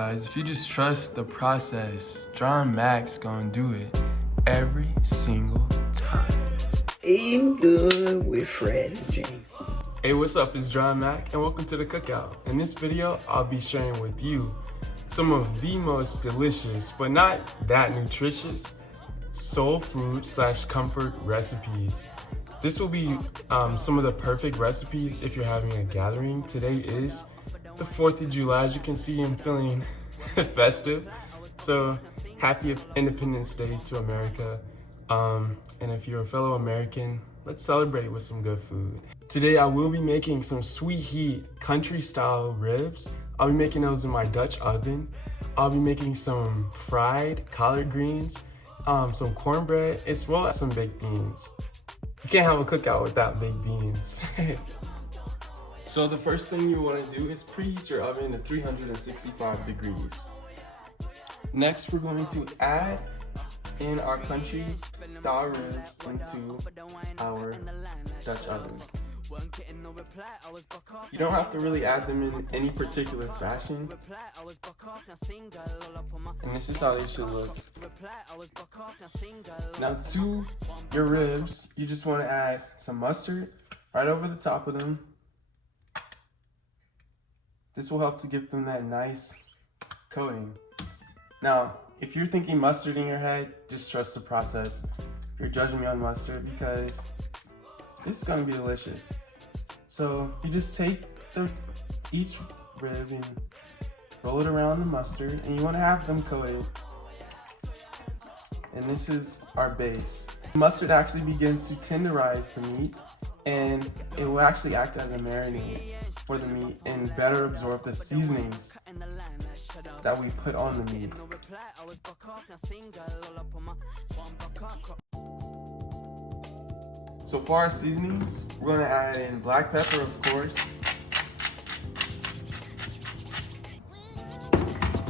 Guys, if you just trust the process, John Mac's gonna do it every single time. Eating good with strategy. Hey, what's up? It's John Mac, and welcome to the Cookout. In this video, I'll be sharing with you some of the most delicious, but not that nutritious, soul food / comfort recipes. This will be some of the perfect recipes if you're having a gathering. Today is the 4th of July. As you can see, I'm feeling festive. So happy Independence Day to America. And if you're a fellow American, let's celebrate with some good food. Today I will be making some sweet heat country style ribs. I'll be making those in my Dutch oven. I'll be making some fried collard greens, some cornbread, as well as some baked beans. You can't have a cookout without baked beans. So the first thing you want to do is preheat your oven to 365 degrees. Next, we're going to add in our country style ribs into our Dutch oven. You don't have to really add them in any particular fashion. And this is how they should look. Now to your ribs, you just want to add some mustard right over the top of them. This will help to give them that nice coating. Now, if you're thinking mustard in your head, just trust the process. If you're judging me on mustard, because this is gonna be delicious. So you just take each rib and roll it around the mustard, and you wanna have them coated. And this is our base. Mustard actually begins to tenderize the meat, and it will actually act as a marinade for the meat and better absorb the seasonings that we put on the meat. So for our seasonings, we're going to add in black pepper, of course.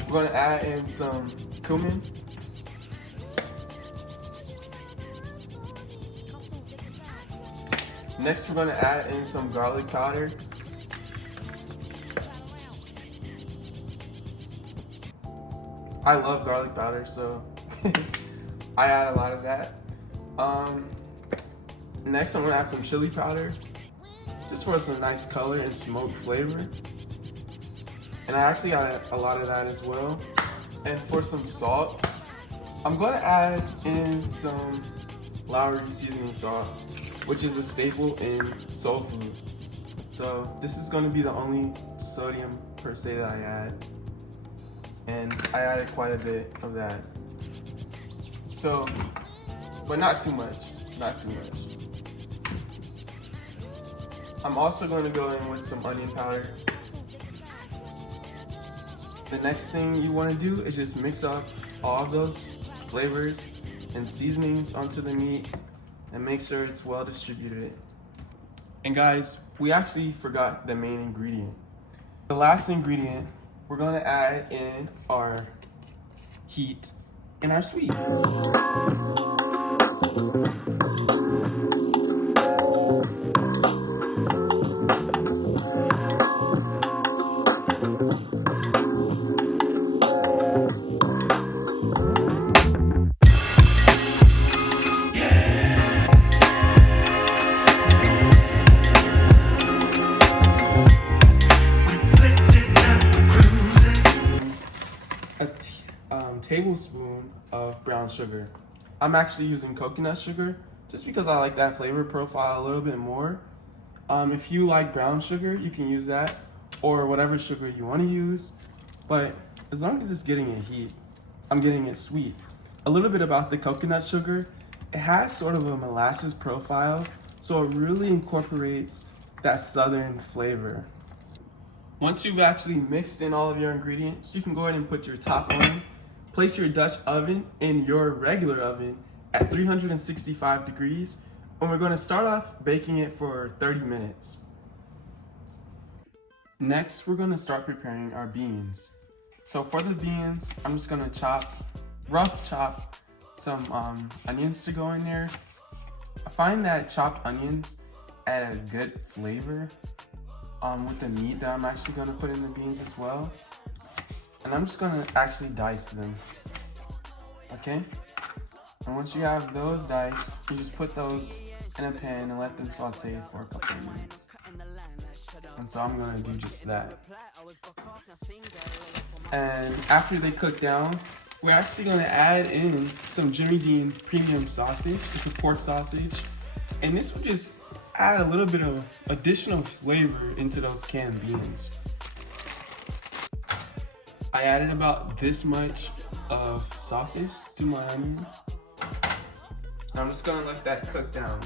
We're going to add in some cumin. Next, we're going to add in some garlic powder. I love garlic powder, so I add a lot of that. Next, I'm going to add some chili powder, just for some nice color and smoked flavor. And I actually add a lot of that as well. And for some salt, I'm going to add in some Lowry seasoning salt, which is a staple in soul food. So this is going to be the only sodium per se that I add. And I added quite a bit of that. So, but not too much, not too much. I'm also going to go in with some onion powder. The next thing you want to do is just mix up all of those flavors and seasonings onto the meat and make sure it's well distributed. And guys, we actually forgot the main ingredient. The last ingredient, we're going to add in our heat and our sweet. Tablespoon of brown sugar. I'm actually using coconut sugar just because I like that flavor profile a little bit more. If you like brown sugar, you can use that, or whatever sugar you want to use. But as long as it's getting a heat, I'm getting it sweet. A little bit about the coconut sugar, it has sort of a molasses profile, so it really incorporates that southern flavor. Once you've actually mixed in all of your ingredients, you can go ahead and put your top on. Place your Dutch oven in your regular oven at 365 degrees, and we're going to start off baking it for 30 minutes. Next, we're going to start preparing our beans. So for the beans, I'm just going to rough chop some onions to go in there. I find that chopped onions add a good flavor with the meat that I'm actually going to put in the beans as well. And I'm just gonna actually dice them. Okay? And once you have those diced, you just put those in a pan and let them saute for a couple of minutes. And so I'm gonna do just that. And after they cook down, we're actually gonna add in some Jimmy Dean premium sausage. It's a pork sausage. And this will just add a little bit of additional flavor into those canned beans. I added about this much of sausage to my onions. I'm just gonna let that cook down.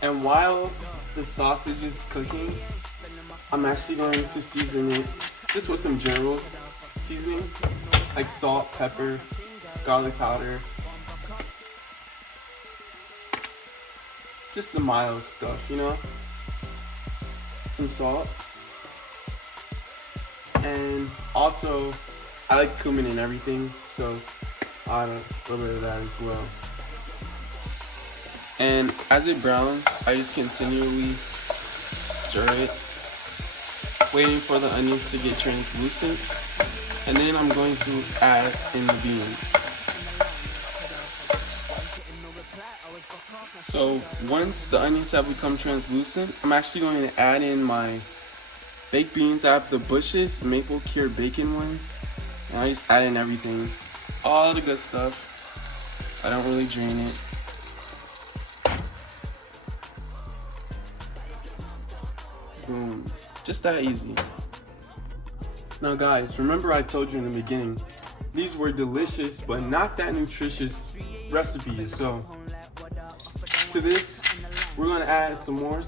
And while the sausage is cooking, I'm actually going to season it just with some general seasonings like salt, pepper, garlic powder. Just the mild stuff, you know? Some salt. And also, I like cumin and everything, so I'll add a little bit of that as well. And as it browns, I just continually stir it, waiting for the onions to get translucent. And then I'm going to add in the beans. So once the onions have become translucent, I'm actually going to add in my baked beans. I have the Bush's maple cured bacon ones. And I just add in everything, all the good stuff. I don't really drain it. Boom, just that easy. Now guys, remember I told you in the beginning, these were delicious but not that nutritious recipes. So to this, we're gonna add some more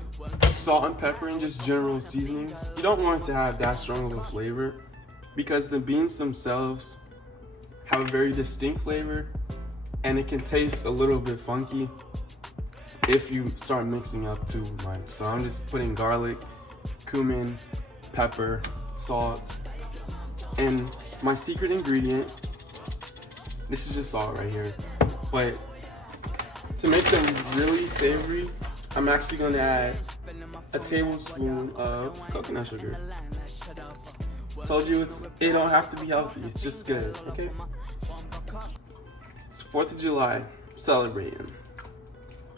salt and pepper and just general seasonings. You don't want it to have that strong of a flavor because the beans themselves have a very distinct flavor and it can taste a little bit funky if you start mixing up too much. So I'm just putting garlic, cumin, pepper, salt, and my secret ingredient, this is just salt right here, but to make them really savory, I'm actually going to add a tablespoon of coconut sugar. Told you it don't have to be healthy, it's just good, okay? It's 4th of July, celebrating.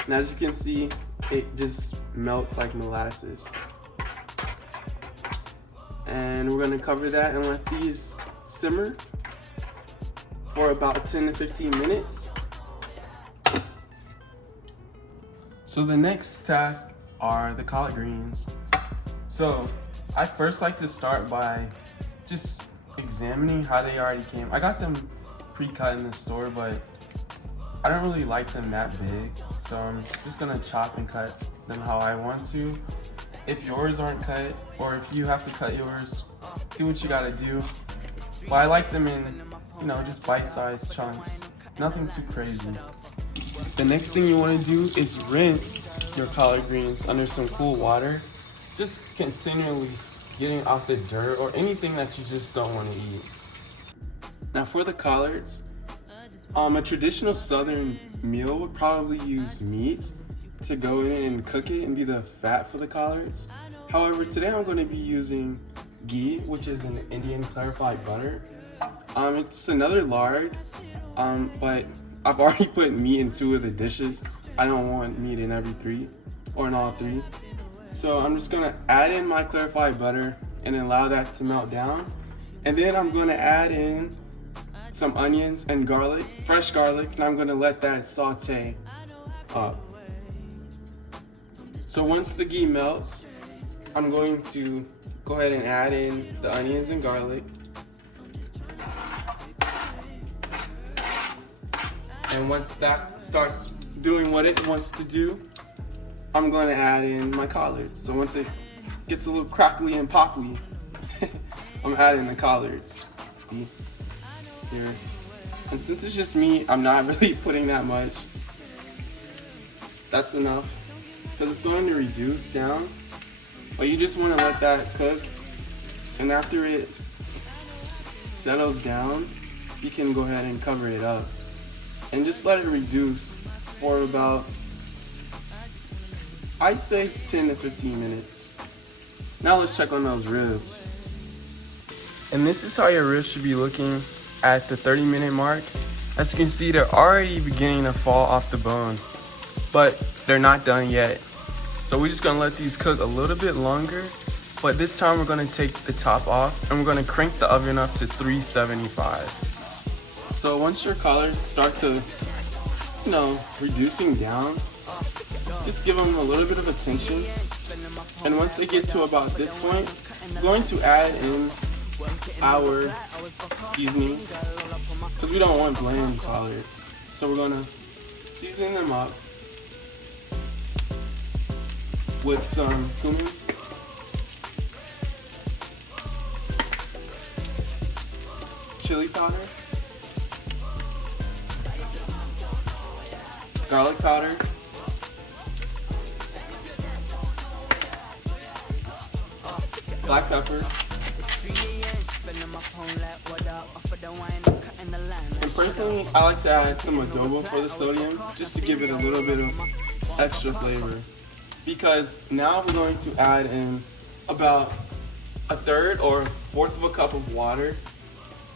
And as you can see, it just melts like molasses. And we're gonna cover that and let these simmer for about 10 to 15 minutes. So the next task are the collard greens. So I first like to start by just examining how they already came. I got them pre-cut in the store, but I don't really like them that big. So I'm just gonna chop and cut them how I want to. If yours aren't cut, or if you have to cut yours, do what you gotta do. But I like them in, you know, just bite-sized chunks. Nothing too crazy. The next thing you wanna do is rinse your collard greens under some cool water. Just continually getting out the dirt or anything that you just don't wanna eat. Now for the collards, a traditional southern meal would probably use meat to go in and cook it and be the fat for the collards. However, today I'm going to be using ghee, which is an Indian clarified butter. It's another lard, but I've already put meat in 2 of the dishes. I don't want meat in every 3 or in all 3. So I'm just going to add in my clarified butter and allow that to melt down. And then I'm going to add in some onions and garlic, fresh garlic, and I'm going to let that saute up. So once the ghee melts, I'm going to go ahead and add in the onions and garlic. And once that starts doing what it wants to do, I'm going to add in my collards. So once it gets a little crackly and poppy, I'm adding the collards. Here. And since it's just me, I'm not really putting that much. That's enough, because it's going to reduce down. But you just want to let that cook, and after it settles down, you can go ahead and cover it up and just let it reduce for about, I'd say 10 to 15 minutes. Now let's check on those ribs. And this is how your ribs should be looking at the 30-minute mark. As you can see, they're already beginning to fall off the bone, but they're not done yet. So we're just gonna let these cook a little bit longer, but this time we're gonna take the top off and we're gonna crank the oven up to 375. So once your collards start to, reducing down, just give them a little bit of attention. And once they get to about this point, we're going to add in our seasonings because we don't want bland collards. So we're gonna season them up with some cumin, chili powder, garlic powder, black pepper, and personally I like to add some adobo for the sodium just to give it a little bit of extra flavor, because now we're going to add in about a third or a fourth of a cup of water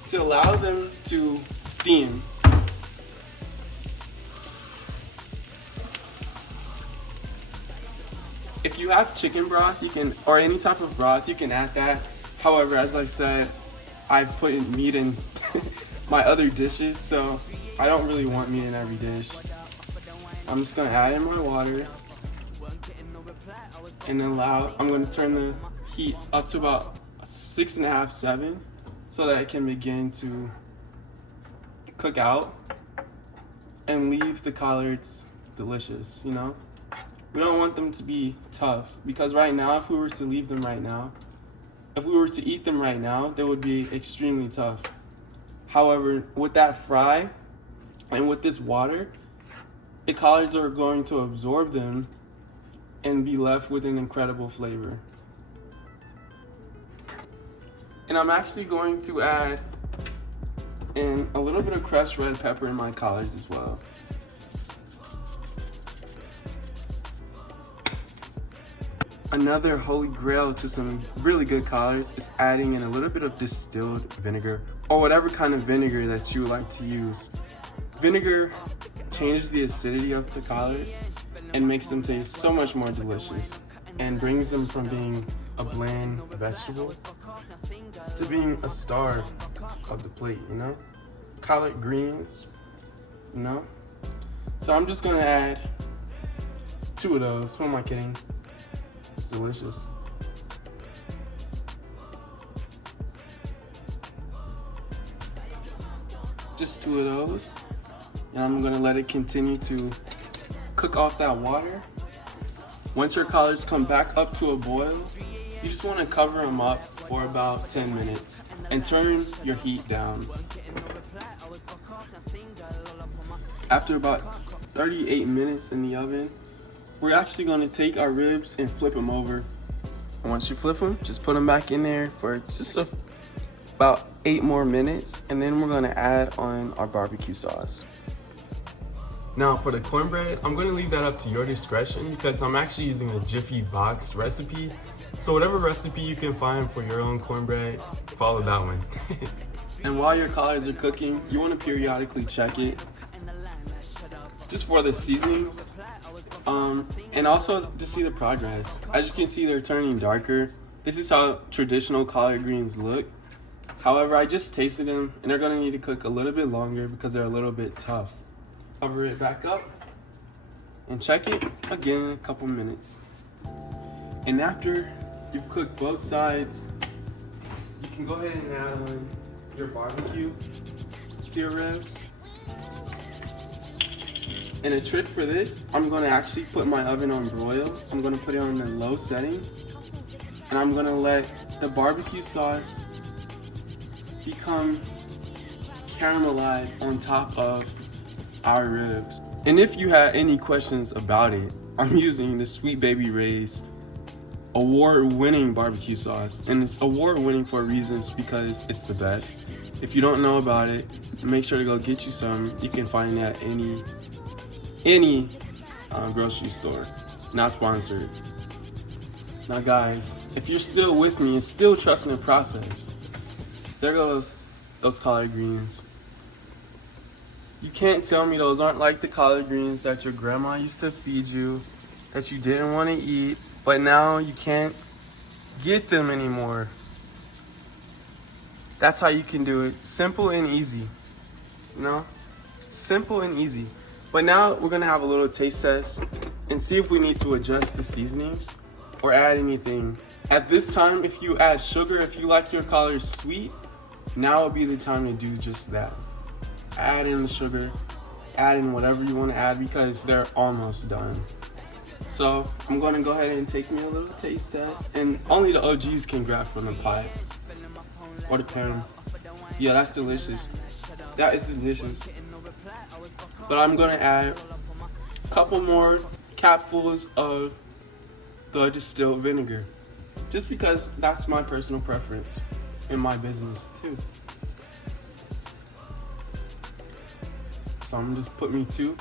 to allow them to steam. If you have chicken broth, you can, or any type of broth, you can add that. However, as I said, I've put meat in my other dishes, so I don't really want meat in every dish. I'm just gonna add in my water and I'm gonna turn the heat up to about 6.5, 7, so that it can begin to cook out and leave the collards delicious, We don't want them to be tough, because right now, if we were to eat them right now, they would be extremely tough. However, with that fry and with this water, the collards are going to absorb them and be left with an incredible flavor. And I'm actually going to add in a little bit of crushed red pepper in my collards as well. Another holy grail to some really good collards is adding in a little bit of distilled vinegar, or whatever kind of vinegar that you like to use. Vinegar changes the acidity of the collards and makes them taste so much more delicious, and brings them from being a bland vegetable to being a star of the plate, Collard greens, So I'm just gonna add 2 of those. Who am I kidding? It's delicious. Just 2 of those. And I'm gonna let it continue to cook off that water. Once your collards come back up to a boil, you just wanna cover them up for about 10 minutes and turn your heat down. After about 38 minutes in the oven, we're actually going to take our ribs and flip them over. And once you flip them, just put them back in there for just about 8 more minutes, and then we're going to add on our barbecue sauce. Now for the cornbread, I'm going to leave that up to your discretion, because I'm actually using a Jiffy box recipe. So whatever recipe you can find for your own cornbread, follow that one. And while your collards are cooking, you want to periodically check it, just for the seasonings. And also to see the progress. As you can see, they're turning darker. This is how traditional collard greens look. However, I just tasted them and they're gonna need to cook a little bit longer because they're a little bit tough. Cover it back up and check it again in a couple minutes. And after you've cooked both sides, you can go ahead and add on your barbecue to your ribs. And a trick for this, I'm gonna actually put my oven on broil. I'm gonna put it on the low setting, and I'm gonna let the barbecue sauce become caramelized on top of our ribs. And if you had any questions about it, I'm using the Sweet Baby Ray's award-winning barbecue sauce, and it's award-winning for reasons because it's the best. If you don't know about it, make sure to go get you some. You can find it at any grocery store. Not sponsored. Now guys, if you're still with me and still trusting the process, There goes those collard greens. You can't tell me those aren't like the collard greens that your grandma used to feed you, that you didn't want to eat, but now you can't get them anymore. That's how you can do it. Simple and easy. You know? Simple and easy. But now we're gonna have a little taste test and see if we need to adjust the seasonings or add anything. At this time, if you add sugar, if you like your collards sweet, now would be the time to do just that. Add in the sugar, add in whatever you want to add because they're almost done. So I'm going to go ahead and take me a little taste test, and only the OGs can grab from the pot or the pan. Yeah, that's delicious. That is delicious. But I'm going to add a couple more capfuls of the distilled vinegar, just because that's my personal preference in my business too. So I'm gonna just put me 2.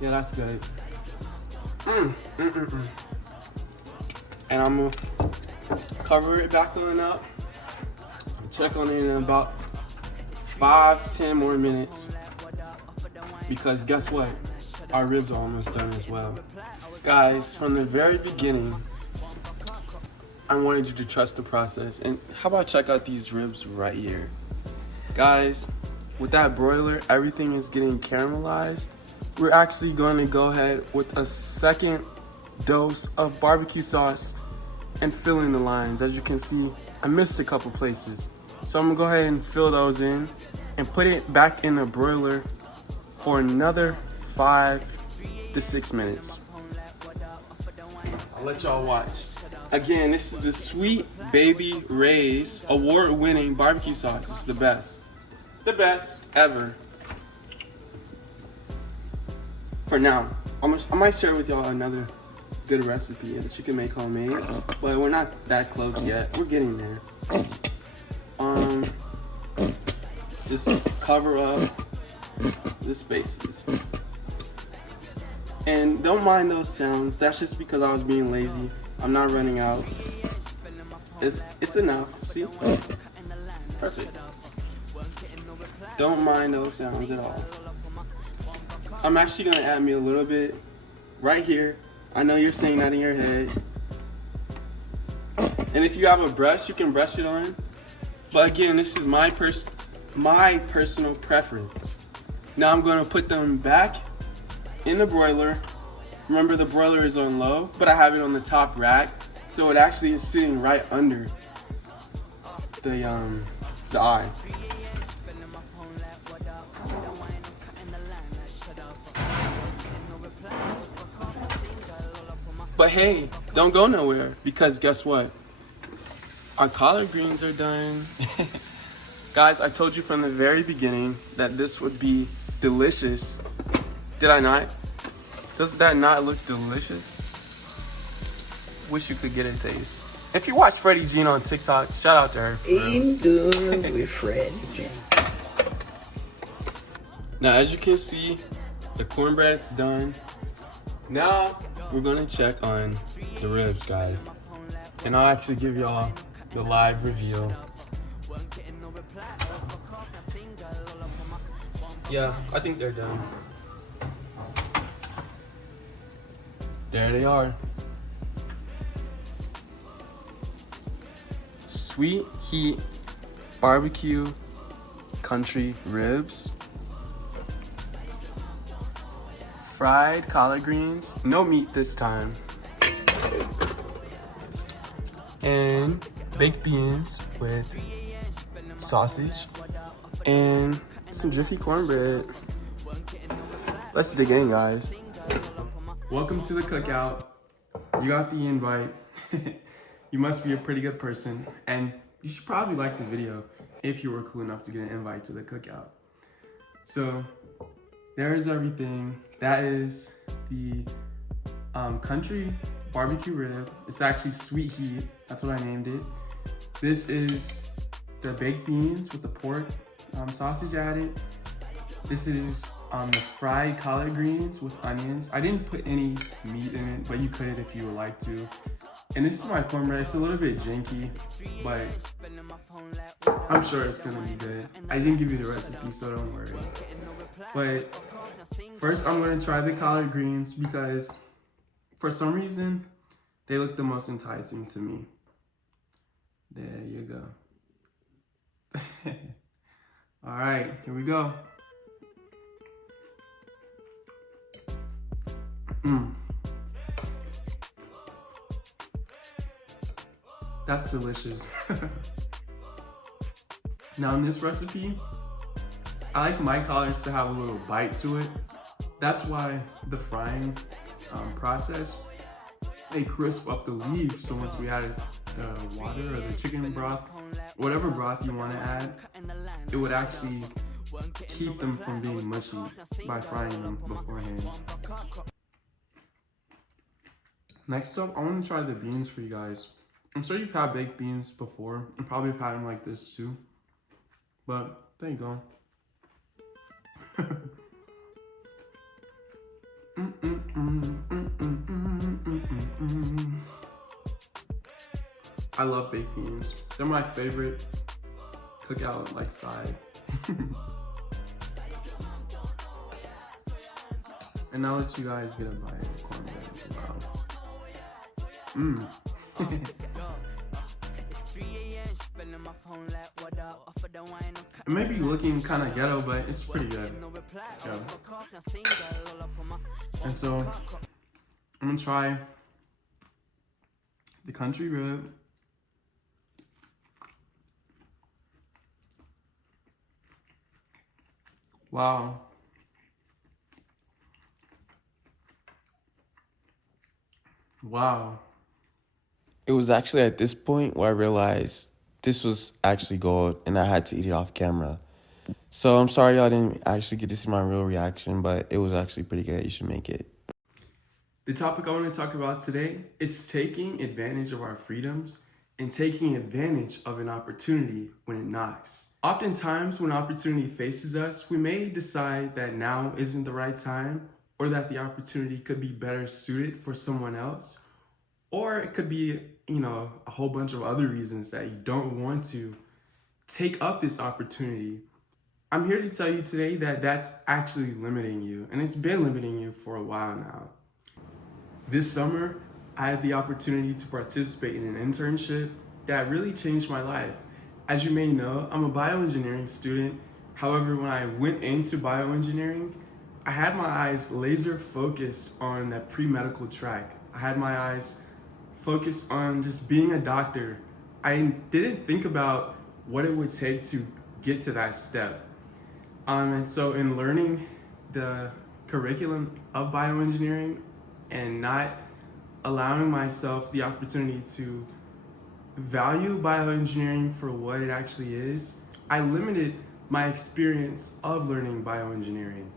Yeah, that's good. And I'm gonna cover it back on up. Check on it in about 5-10 more minutes. Because guess what? Our ribs are almost done as well. Guys, from the very beginning, I wanted you to trust the process. And how about check out these ribs right here? Guys, with that broiler, everything is getting caramelized. We're actually going to go ahead with a second dose of barbecue sauce and fill in the lines. As you can see, I missed a couple places. So I'm gonna go ahead and fill those in and put it back in the broiler for another 5 to 6 minutes. I'll let y'all watch. Again, this is the Sweet Baby Ray's award-winning barbecue sauce. It's the best. The best ever. For now, I might share with y'all another good recipe that you can make homemade, but we're not that close yet. We're getting there. Just cover up the spaces. And don't mind those sounds. That's just because I was being lazy. I'm not running out. It's enough. See? Perfect. Don't mind those sounds at all. I'm actually gonna add me a little bit right here. I know you're saying that in your head. And if you have a brush, you can brush it on. But again, this is my personal preference. Now I'm gonna put them back in the broiler. Remember, the broiler is on low, but I have it on the top rack, so it actually is sitting right under the eye. But hey, don't go nowhere, because guess what? Our collard greens are done. Guys, I told you from the very beginning that this would be delicious. Did I not? Does that not look delicious? Wish you could get a taste. If you watch Freddie Jean on TikTok, shout out to her. Eating good with Freddie Jean. Now, as you can see, the cornbread's done. Now, we're gonna check on the ribs, guys. And I'll actually give y'all the live reveal. Yeah, I think they're done. There they are. Sweet Heat Barbecue Country Ribs. Fried collard greens, no meat this time. And baked beans with sausage and some Jiffy cornbread. Let's dig in, guys. Welcome to the cookout. You got the invite. You must be a pretty good person, and you should probably like the video if you were cool enough to get an invite to the cookout. So there's everything. That is the country barbecue rib. It's actually Sweet Heat. That's what I named it. This is the baked beans with the pork sausage added. This is the fried collard greens with onions. I didn't put any meat in it, but you could if you would like to. And this is my cornbread. It's a little bit janky, but I'm sure it's gonna be good. I didn't give you the recipe, so don't worry. But first, I'm gonna try the collard greens because for some reason, they look the most enticing to me. There you go. All right, here we go. That's delicious. Now in this recipe, I like my collards to have a little bite to it. That's why the frying process, they crisp up the leaves. So once we added the water or the chicken broth, whatever broth you want to add, it would actually keep them from being mushy by frying them beforehand. Next up, I want to try the beans for you guys. I'm sure you've had baked beans before and probably have had them like this too. But there you go. I love baked beans. They're my favorite cookout like side. And I'll let you guys get a bite of cornbread. Wow. It may be looking kind of ghetto, but it's pretty good. Yeah. And so I'm gonna try the country rib. Wow. Wow. It was actually at this point where I realized this was actually gold and I had to eat it off camera. So I'm sorry y'all didn't actually get to see my real reaction, but it was actually pretty good. You should make it. The topic I want to talk about today is taking advantage of our freedoms and taking advantage of an opportunity when it knocks. Oftentimes when opportunity faces us, we may decide that now isn't the right time, or that the opportunity could be better suited for someone else. Or it could be, a whole bunch of other reasons that you don't want to take up this opportunity. I'm here to tell you today that that's actually limiting you, and it's been limiting you for a while now. This summer, I had the opportunity to participate in an internship that really changed my life. As you may know, I'm a bioengineering student. However, when I went into bioengineering, I had my eyes laser focused on that pre-medical track. I had my eyes focused on just being a doctor. I didn't think about what it would take to get to that step. And so in learning the curriculum of bioengineering and not allowing myself the opportunity to value bioengineering for what it actually is, I limited my experience of learning bioengineering.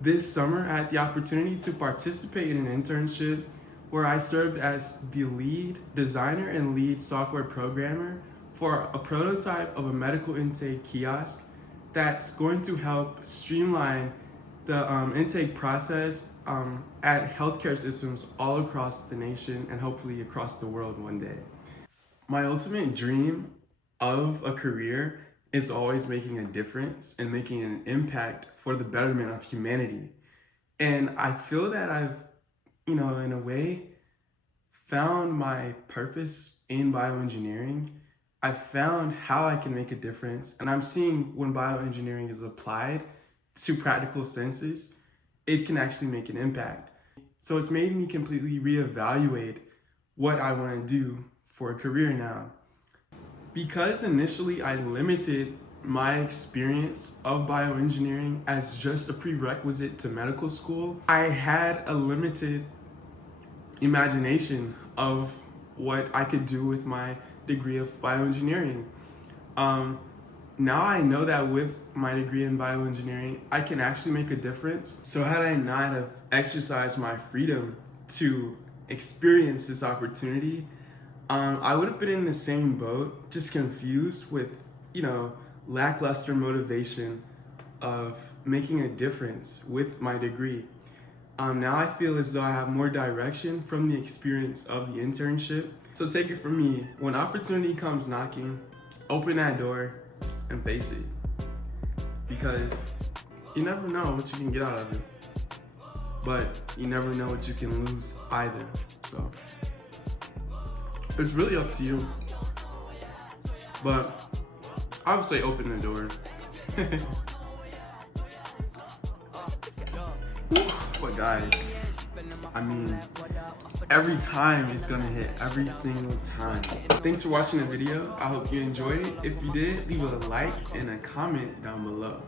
This summer, I had the opportunity to participate in an internship where I served as the lead designer and lead software programmer for a prototype of a medical intake kiosk that's going to help streamline the intake process at healthcare systems all across the nation and hopefully across the world one day. My ultimate dream of a career is always making a difference and making an impact for the betterment of humanity. And I feel that I've, in a way, found my purpose in bioengineering. I found how I can make a difference. And I'm seeing when bioengineering is applied to practical senses, it can actually make an impact. So it's made me completely reevaluate what I want to do for a career now. Because initially I limited my experience of bioengineering as just a prerequisite to medical school, I had a limited imagination of what I could do with my degree of bioengineering. Now I know that with my degree in bioengineering, I can actually make a difference. So had I not have exercised my freedom to experience this opportunity, I would have been in the same boat, just confused with, lackluster motivation of making a difference with my degree. Now I feel as though I have more direction from the experience of the internship. So take it from me, when opportunity comes knocking, open that door and face it. Because you never know what you can get out of it. But you never know what you can lose either. So it's really up to you. But I would say open the door. But guys, I mean, every time it's gonna hit, every single time. Thanks for watching the video. I hope you enjoyed it. If you did, leave a like and a comment down below.